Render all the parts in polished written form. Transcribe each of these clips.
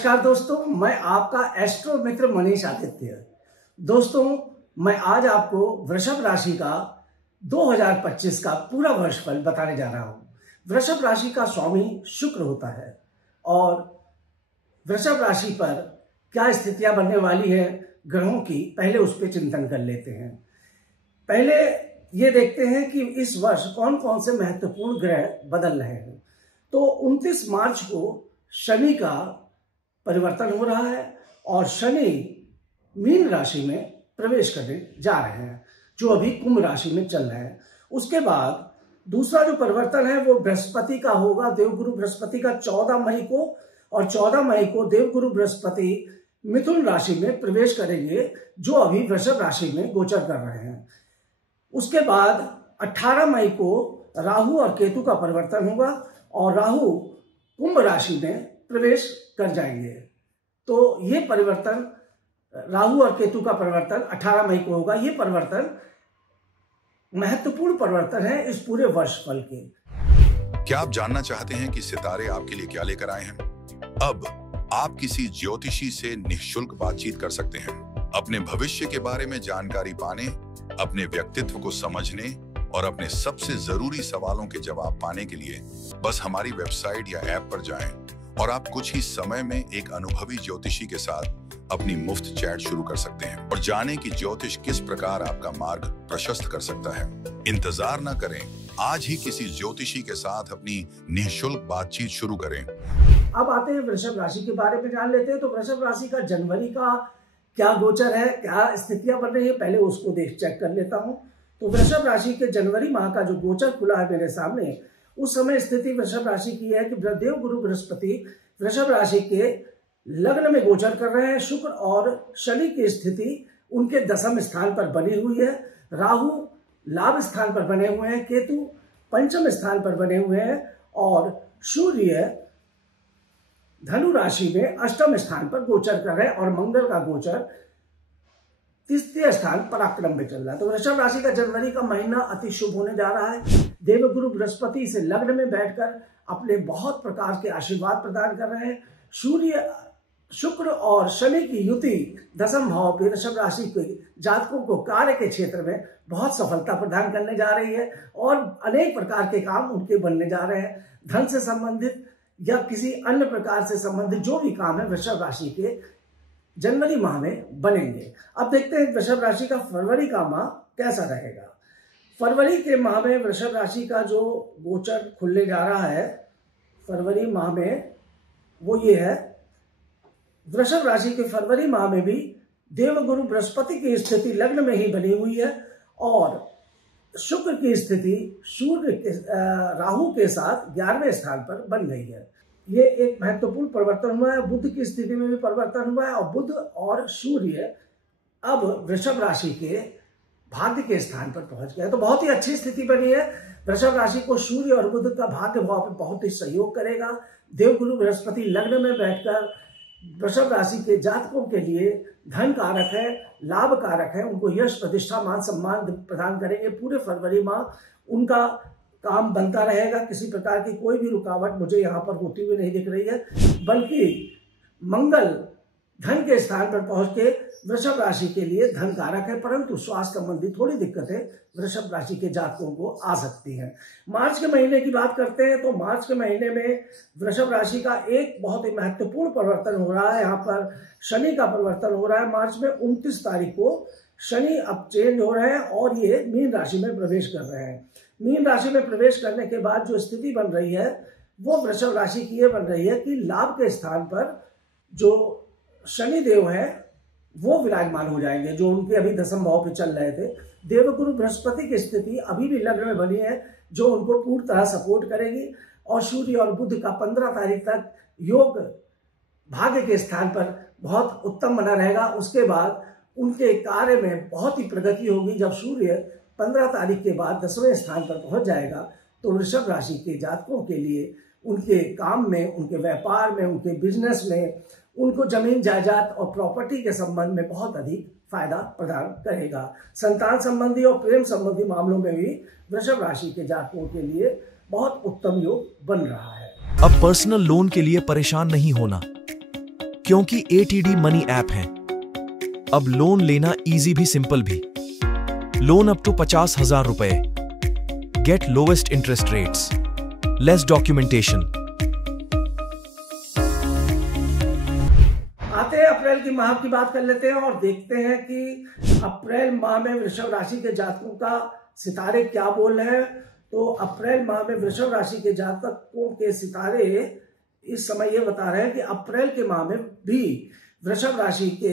नमस्कार दोस्तों, मैं आपका एस्ट्रो मित्र मनीष आदित्य। दोस्तों, मैं आज आपको वृषभ राशि का 2025 का पूरा वर्षफल बताने जा रहा हूं। वृषभ राशि का स्वामी शुक्र होता है और वृषभ राशि पर क्या स्थितियां बनने वाली है ग्रहों की, पहले उस पर चिंतन कर लेते हैं। पहले ये देखते हैं कि इस वर्ष कौन कौन से महत्वपूर्ण ग्रह बदल रहे हैं। तो 29 मार्च को शनि का परिवर्तन हो रहा है और शनि मीन राशि में प्रवेश करने जा रहे हैं, जो अभी कुंभ राशि में चल रहे हैं। उसके बाद दूसरा जो परिवर्तन है वो बृहस्पति का होगा, देवगुरु बृहस्पति का 14 मई को, और 14 मई को देवगुरु बृहस्पति मिथुन राशि में प्रवेश करेंगे, जो अभी वृषभ राशि में गोचर कर रहे हैं। उसके बाद 18 मई को राहु और केतु का परिवर्तन होगा और राहु कुंभ राशि में प्रवेश कर जाएंगे। तो ये परिवर्तन, राहु और केतु का परिवर्तन 18 मई को होगा। ये परिवर्तन महत्वपूर्ण परिवर्तन है इस पूरे वर्षफल के। क्या आप जानना चाहते हैं कि सितारे आपके लिए क्या लेकर आए हैं? अब आप किसी ज्योतिषी से निःशुल्क बातचीत कर सकते हैं। अपने भविष्य के बारे में जानकारी पाने, अपने व्यक्तित्व को समझने और अपने सबसे जरूरी सवालों के जवाब पाने के लिए बस हमारी वेबसाइट या ऐप पर जाएं और आप कुछ ही समय में एक अनुभवी ज्योतिषी के साथ अपनी मुफ्त चैट शुरू कर सकते हैं और जानें कि ज्योतिष किस प्रकार आपका मार्ग प्रशस्त कर सकता है। इंतजार न करें, आज ही किसी ज्योतिषी के साथ अपनी निःशुल्क बातचीत शुरू करें। अब आते हैं वृषभ राशि के बारे में जान लेते हैं। तो वृषभ राशि का जनवरी का क्या गोचर है, क्या स्थितियां बन रही है, पहले उसको चेक कर लेता हूं। तो वृषभ राशि के जनवरी माह का जो गोचर खुला है मेरे सामने, उस समय स्थिति वृषभ राशि की है कि देवगुरु बृहस्पति वृषभ राशि के लग्न में गोचर कर रहे हैं। शुक्र और शनि की स्थिति उनके दशम स्थान पर बनी हुई है। राहु लाभ स्थान पर बने हुए हैं, केतु पंचम स्थान पर बने हुए हैं और सूर्य धनु राशि में अष्टम स्थान पर गोचर कर रहे हैं और मंगल का गोचर तृतीय स्थान पराक्रम में चल रहा है। तो वृषभ राशि का जनवरी का महीना अति शुभ होने जा रहा है। देवगुरु बृहस्पति से लग्न में बैठकर अपने बहुत प्रकार के आशीर्वाद प्रदान कर रहे हैं। सूर्य, शुक्र और शनि की युति दशम भाव पे वृषभ राशि के जातकों को कार्य के क्षेत्र में बहुत सफलता प्रदान करने जा रही है और अनेक प्रकार के काम उनके बनने जा रहे हैं। धन से संबंधित या किसी अन्य प्रकार से संबंधित जो भी काम है वृषभ राशि के जनवरी माह में बनेंगे। अब देखते हैं वृषभ राशि का फरवरी का माह कैसा रहेगा। फरवरी के माह में वृषभ राशि का जो गोचर खुलने जा रहा है फरवरी माह में, वो ये है। वृषभ राशि के फरवरी माह में भी देवगुरु बृहस्पति की स्थिति लग्न में ही बनी हुई है और शुक्र की स्थिति सूर्य के राहु के साथ 11वें स्थान पर बन गई है। ये एक महत्वपूर्ण परिवर्तन हुआ है। बुध की स्थिति में भी परिवर्तन हुआ है और बुध और सूर्य अब वृषभ राशि के भाग्य के स्थान पर पहुंच गया। तो बहुत ही अच्छी स्थिति बनी है। वृषभ राशि को सूर्य और बुध का भाग्य भाव पर बहुत ही सहयोग करेगा। देवगुरु बृहस्पति लग्न में बैठकर वृषभ राशि के जातकों के लिए धन कारक है, लाभ कारक है, उनको यश प्रतिष्ठा मान सम्मान प्रदान करेंगे। पूरे फरवरी माह उनका काम बनता रहेगा। किसी प्रकार की कोई भी रुकावट मुझे यहाँ पर होती हुई नहीं दिख रही है, बल्कि मंगल धन के स्थान पर पहुंच के वृषभ राशि के लिए धन कारक है, परंतु स्वास्थ्य संबंधी थोड़ी दिक्कतें वृषभ राशि के जातकों को आ सकती हैं। मार्च के महीने की बात करते हैं तो मार्च के महीने में वृषभ राशि का एक बहुत ही महत्वपूर्ण परिवर्तन हो रहा है। यहाँ पर शनि का परिवर्तन हो रहा है। मार्च में 29 तारीख को शनि अब चेंज हो रहे हैं और ये मीन राशि में प्रवेश कर रहे हैं। मीन राशि में प्रवेश करने के बाद जो स्थिति बन रही है वो वृषभ राशि की ये बन रही है कि लाभ के स्थान पर जो शनि देव है वो विराजमान हो जाएंगे, जो उनके अभी दशम भाव पे चल रहे थे। देवगुरु बृहस्पति की स्थिति अभी भी लग्न में बनी है, जो उनको पूर्ण तरह सपोर्ट करेगी और सूर्य और बुध का 15 तारीख तक योग भाग्य के स्थान पर बहुत उत्तम बना रहेगा। उसके बाद उनके कार्य में बहुत ही प्रगति होगी। जब सूर्य 15 तारीख के बाद 10वें स्थान पर पहुंच जाएगा तो वृषभ राशि के जातकों के लिए उनके काम में, उनके व्यापार में, उनके बिजनेस में, उनको जमीन जायदाद और प्रॉपर्टी के संबंध में बहुत अधिक फायदा प्रदान करेगा। संतान संबंधी और प्रेम संबंधी मामलों में भी वृषभ राशि के जातकों के लिए बहुत उत्तम योग बन रहा है। अब पर्सनल लोन के लिए परेशान नहीं होना। क्योंकि ATD मनी ऐप है, अब लोन लेना इजी भी सिंपल भी। लोन अप टू 50,000 रुपए। Get lowest interest rates, less documentation. आते हैं अप्रैल की माह की बात कर लेते हैं और देखते हैं कि अप्रैल माह में वृषभ राशि के जातकों का सितारे क्या बोल रहे हैं। तो अप्रैल माह में वृषभ राशि के जातकों के सितारे इस समय ये बता रहे हैं कि अप्रैल के माह में भी वृषभ राशि के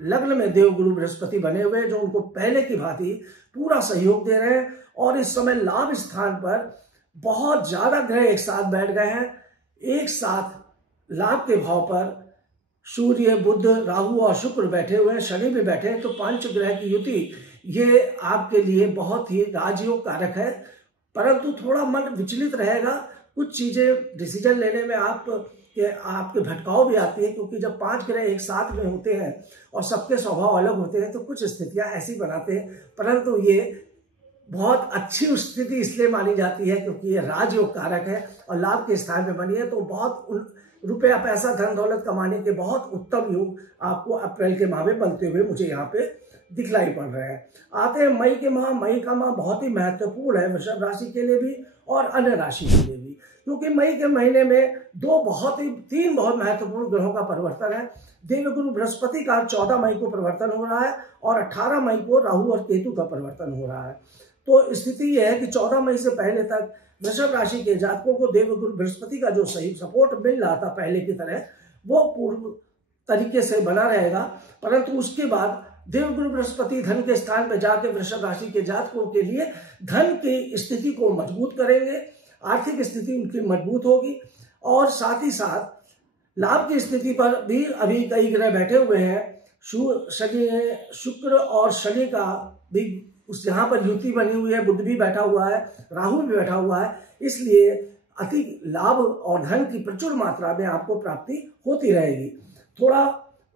लग्न में देवगुरु बृहस्पति बने हुए हैं, जो उनको पहले की भांति पूरा सहयोग दे रहे हैं। और इस समय लाभ स्थान पर बहुत ज्यादा ग्रह एक साथ बैठ गए हैं। एक साथ लाभ के भाव पर सूर्य, बुध, राहु और शुक्र बैठे हुए हैं, शनि भी बैठे हैं। तो पांच ग्रह की युति ये आपके लिए बहुत ही राजयोग कारक है, परंतु थोड़ा मन विचलित रहेगा। कुछ चीजें डिसीजन लेने में आपके भटकाव भी आती है, क्योंकि जब पांच ग्रह एक साथ में होते हैं और सबके स्वभाव अलग होते हैं तो कुछ स्थितियां ऐसी बनाते हैं। परंतु ये बहुत अच्छी स्थिति इसलिए मानी जाती है क्योंकि ये राजयोग कारक है और लाभ के स्थान में बनी है। तो बहुत रुपया, पैसा, धन दौलत कमाने के बहुत उत्तम योग आपको अप्रैल के माह में बनते हुए मुझे यहाँ पे दिखलाई पड़ रहे हैं। आते हैं मई के माह। मई का माह बहुत ही महत्वपूर्ण है वृषभ राशि के लिए भी और अन्य राशि के लिए भी, क्योंकि मई के महीने में तीन बहुत महत्वपूर्ण ग्रहों का परिवर्तन है। देवगुरु बृहस्पति का 14 मई को परिवर्तन हो रहा है और 18 मई को राहु और केतु का परिवर्तन हो रहा है। तो स्थिति यह है कि 14 मई से पहले तक वृषभ राशि के जातकों को देवगुरु बृहस्पति का जो सही सपोर्ट मिल रहा था पहले की तरह, वो पूर्व तरीके से बना रहेगा। परंतु उसके बाद देवगुरु बृहस्पति धन के स्थान पर जाके वृषभ राशि के जातकों के लिए धन की स्थिति को मजबूत करेंगे, आर्थिक स्थिति उनकी मजबूत होगी। और साथ ही साथ लाभ की स्थिति पर भी अभी कई ग्रह बैठे हुए हैं। शुक्र और शनि का भी उस यहाँ पर युति बनी हुई है, बुध भी बैठा हुआ है, राहु भी बैठा हुआ है। इसलिए अति लाभ और धन की प्रचुर मात्रा में आपको प्राप्ति होती रहेगी। थोड़ा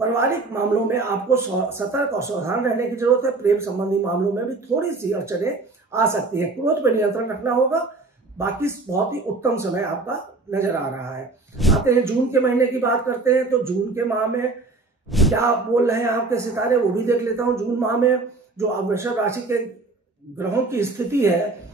पारिवारिक मामलों में आपको सतर्क और सावधान रहने की जरूरत है। प्रेम संबंधी मामलों में भी थोड़ी सी अड़चनें आ सकती हैं। क्रोध पर नियंत्रण रखना होगा। बाकी बहुत ही उत्तम समय आपका नजर आ रहा है। आते हैं जून के महीने की बात करते हैं। तो जून के माह में क्या बोल रहे हैं आपके सितारे, वो भी देख लेता हूँ। जून माह में जो वृषभ राशि के ग्रहों की स्थिति है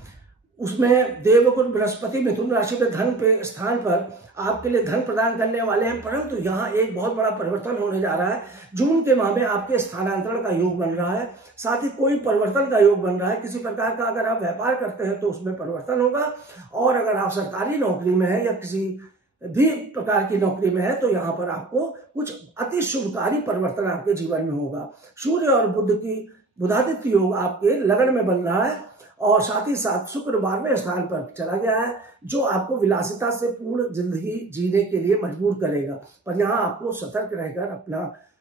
उसमें देवगुरु बृहस्पति मिथुन राशि में धन पे स्थान पर आपके लिए धन प्रदान करने वाले हैं। परंतु यहाँ एक बहुत बड़ा परिवर्तन होने जा रहा है। जून के माह में आपके स्थानांतरण का योग बन रहा है, साथ ही कोई परिवर्तन का योग बन रहा है। किसी प्रकार का अगर आप व्यापार करते हैं तो उसमें परिवर्तन होगा, और अगर आप सरकारी नौकरी में है या किसी भी प्रकार की नौकरी में है तो यहाँ पर आपको कुछ अति शुभकारी परिवर्तन आपके जीवन में होगा। सूर्य और बुध की बुधादित्य योग आपके लगन में बन रहा है, और साथ ही साथ शुक्र 12वें स्थान पर चला गया है, जो आपको विलासिता से पूर्ण जिंदगी जीने के लिए मजबूर करेगा। पर यहाँ आपको सतर्क रहकर अपना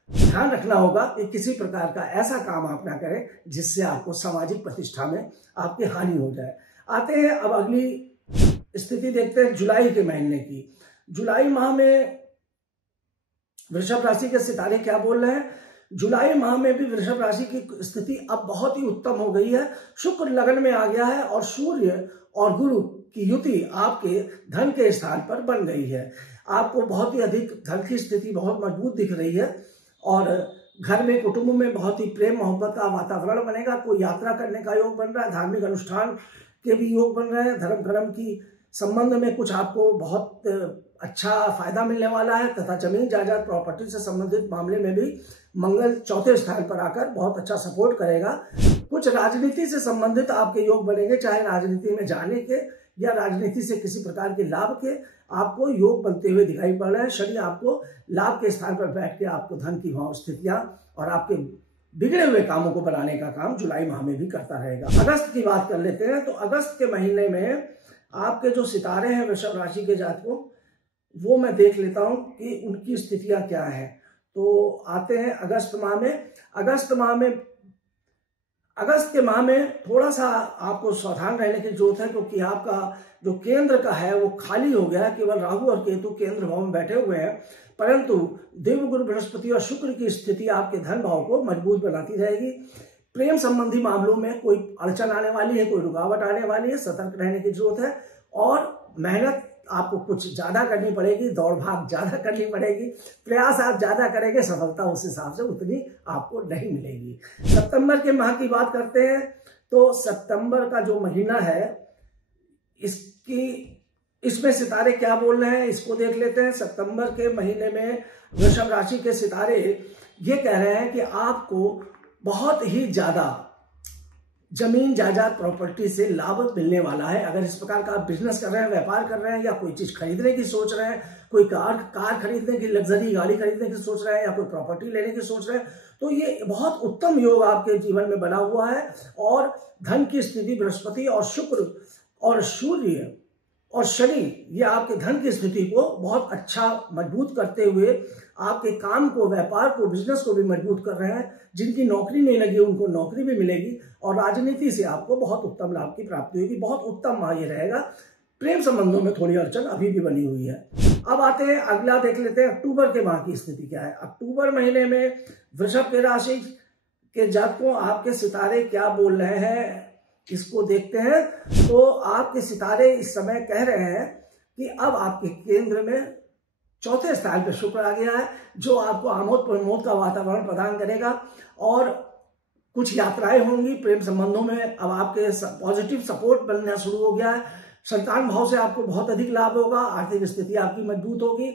ध्यान रखना होगा कि किसी प्रकार का ऐसा काम आप ना करें जिससे आपको सामाजिक प्रतिष्ठा में आपकी हानि हो जाए। आते हैं अब अगली स्थिति देखते हैं जुलाई के महीने की। जुलाई माह में वृषभ राशि के सितारे क्या बोल रहे हैं। जुलाई माह में भी वृषभ राशि की स्थिति अब बहुत ही उत्तम हो गई है। शुक्र लगन में आ गया है और सूर्य और गुरु की युति आपके धन के स्थान पर बन गई है। आपको बहुत ही अधिक धन की स्थिति बहुत मजबूत दिख रही है, और घर में कुटुंब में बहुत ही प्रेम मोहब्बत का वातावरण बनेगा। कोई यात्रा करने का योग बन रहा है, धार्मिक अनुष्ठान के भी योग बन रहे हैं। धर्म कर्म की संबंध में कुछ आपको बहुत अच्छा फायदा मिलने वाला है, तथा जमीन जायदाद प्रॉपर्टी से संबंधित मामले में भी मंगल चौथे स्थान पर आकर बहुत अच्छा सपोर्ट करेगा। कुछ राजनीति से संबंधित आपके योग बनेंगे, चाहे राजनीति में जाने के या राजनीति से किसी प्रकार के लाभ के आपको योग बनते हुए दिखाई पड़ रहे हैं। शनि आपको लाभ के स्थान पर बैठ के आपको धन की भाव स्थितियां और आपके बिगड़े हुए कामों को बनाने का काम जुलाई माह में भी करता रहेगा। अगस्त की बात कर लेते हैं। तो अगस्त के महीने में आपके जो सितारे हैं वृषभ राशि के जातकों, वो मैं देख लेता हूं कि उनकी स्थितियां क्या है। तो आते हैं अगस्त माह में। अगस्त के माह में थोड़ा सा आपको सावधान रहने की जरूरत है, क्योंकि आपका जो केंद्र का है वो खाली हो गया है। केवल राहु और केतु केंद्र भाव में बैठे हुए हैं, परंतु देवगुरु बृहस्पति और शुक्र की स्थिति आपके धन भाव को मजबूत बनाती रहेगी। प्रेम संबंधी मामलों में कोई अड़चन आने वाली है, कोई रुकावट आने वाली है, सतर्क रहने की जरूरत है। और मेहनत आपको कुछ ज्यादा करनी पड़ेगी, दौड़ भाग ज्यादा करनी पड़ेगी, प्रयास आप ज्यादा करेंगे, सफलता उस हिसाब से उतनी आपको नहीं मिलेगी। सितंबर के माह की बात करते हैं तो सितंबर का जो महीना है इसमें सितारे क्या बोल रहे हैं इसको देख लेते हैं। सितंबर के महीने में वृषभ राशि के सितारे ये कह रहे हैं कि आपको बहुत ही ज्यादा जमीन जायदाद प्रॉपर्टी से लाभ मिलने वाला है। अगर इस प्रकार का आप बिजनेस कर रहे हैं, व्यापार कर रहे हैं, या कोई चीज खरीदने की सोच रहे हैं, कोई कार खरीदने की, लग्जरी गाड़ी खरीदने की सोच रहे हैं, या कोई प्रॉपर्टी लेने की सोच रहे हैं, तो ये बहुत उत्तम योग आपके जीवन में बना हुआ है। और धन की स्थिति बृहस्पति और शुक्र और सूर्य और शनि ये आपके धन की स्थिति को बहुत अच्छा मजबूत करते हुए आपके काम को, व्यापार को, बिजनेस को भी मजबूत कर रहे हैं। जिनकी नौकरी नहीं लगी उनको नौकरी भी मिलेगी और राजनीति से आपको बहुत उत्तम लाभ की प्राप्ति होगी। बहुत उत्तम माह ये रहेगा। प्रेम संबंधों में थोड़ी अड़चन अभी भी बनी हुई है। अब आते हैं अगला, देख लेते हैं अक्टूबर के माह की स्थिति क्या है। अक्टूबर महीने में वृषभ के राशि के जातकों आपके सितारे क्या बोल रहे हैं इसको देखते हैं। तो आपके सितारे इस समय कह रहे हैं कि अब आपके केंद्र में चौथे स्थान पर शुक्र आ गया है, जो आपको आमोद प्रमोद का वातावरण प्रदान करेगा और कुछ यात्राएं होंगी। प्रेम संबंधों में अब आपके पॉजिटिव सपोर्ट बनना शुरू हो गया है। संतान भाव से आपको बहुत अधिक लाभ होगा। आर्थिक स्थिति आपकी मजबूत होगी।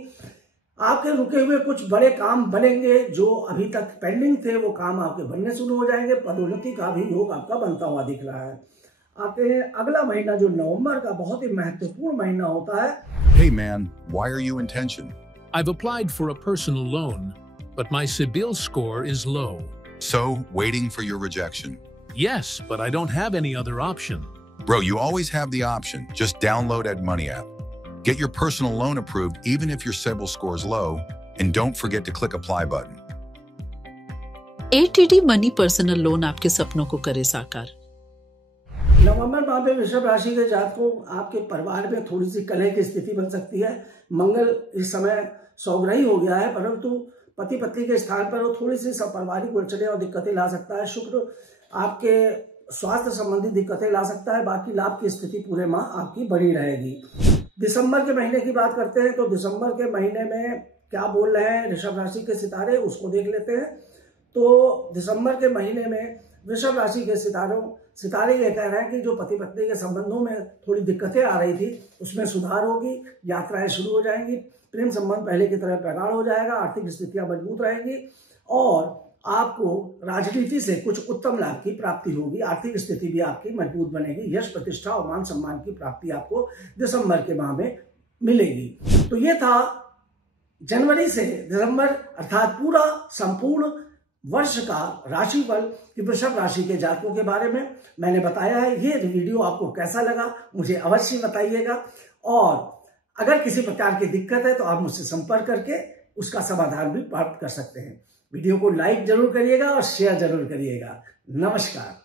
आपके रुके हुए कुछ बड़े काम बनेंगे, जो अभी तक पेंडिंग थे वो काम आपके बनने शुरू हो जाएंगे। पदोन्नति का भी योग आपका बनता हुआ दिख रहा है। आते हैं अगला महीना जो नवंबर का बहुत ही महत्वपूर्ण महीना होता है। Hey man, why are you in tension? I've applied for a personal loan, but my CIBIL score is low. So, waiting for your rejection. Yes, but I don't have any other option. Bro, you always have the option. Just download EdMoney app. Get your personal loan approved even if your CIBIL score is low, and don't forget to click apply button. ATD money personal loan आपके सपनों को करे साकार। नवंबर माह में वृषभ राशि के जातकों आपके परिवार में थोड़ी सी कलह की स्थिति बन सकती है। मंगल इस समय सौग्रही हो गया है, परंतु पति पत्नी के स्थान पर वो थोड़ी सी पारिवारिक उलझनें और दिक्कतें ला सकता है। शुक्र आपके स्वास्थ्य संबंधी दिक्कतें ला सकता है। बाकी लाभ की स्थिति पूरे माह आपकी बनी रहेगी। दिसंबर के महीने की बात करते हैं तो दिसंबर के महीने में क्या बोल रहे हैं ऋषभ राशि के सितारे उसको देख लेते हैं। तो दिसंबर के महीने में वृषभ राशि के सितारे ये कह रहे हैं कि जो पति पत्नी के संबंधों में थोड़ी दिक्कतें आ रही थी उसमें सुधार होगी, यात्राएं शुरू हो जाएंगी, प्रेम संबंध पहले की तरह प्रगाढ़ हो जाएगा, आर्थिक स्थितियां मजबूत रहेंगी और आपको राजनीति से कुछ उत्तम लाभ की प्राप्ति होगी। आर्थिक स्थिति भी आपकी मजबूत बनेगी। यश प्रतिष्ठा और मान सम्मान की प्राप्ति आपको दिसंबर के माह में मिलेगी। तो ये था जनवरी से दिसंबर अर्थात पूरा संपूर्ण वर्ष का राशिफल कि वृषभ राशि के जातकों के बारे में मैंने बताया है। ये वीडियो आपको कैसा लगा मुझे अवश्य बताइएगा और अगर किसी प्रकार की दिक्कत है तो आप मुझसे संपर्क करके उसका समाधान भी प्राप्त कर सकते हैं। वीडियो को लाइक जरूर करिएगा और शेयर जरूर करिएगा। नमस्कार।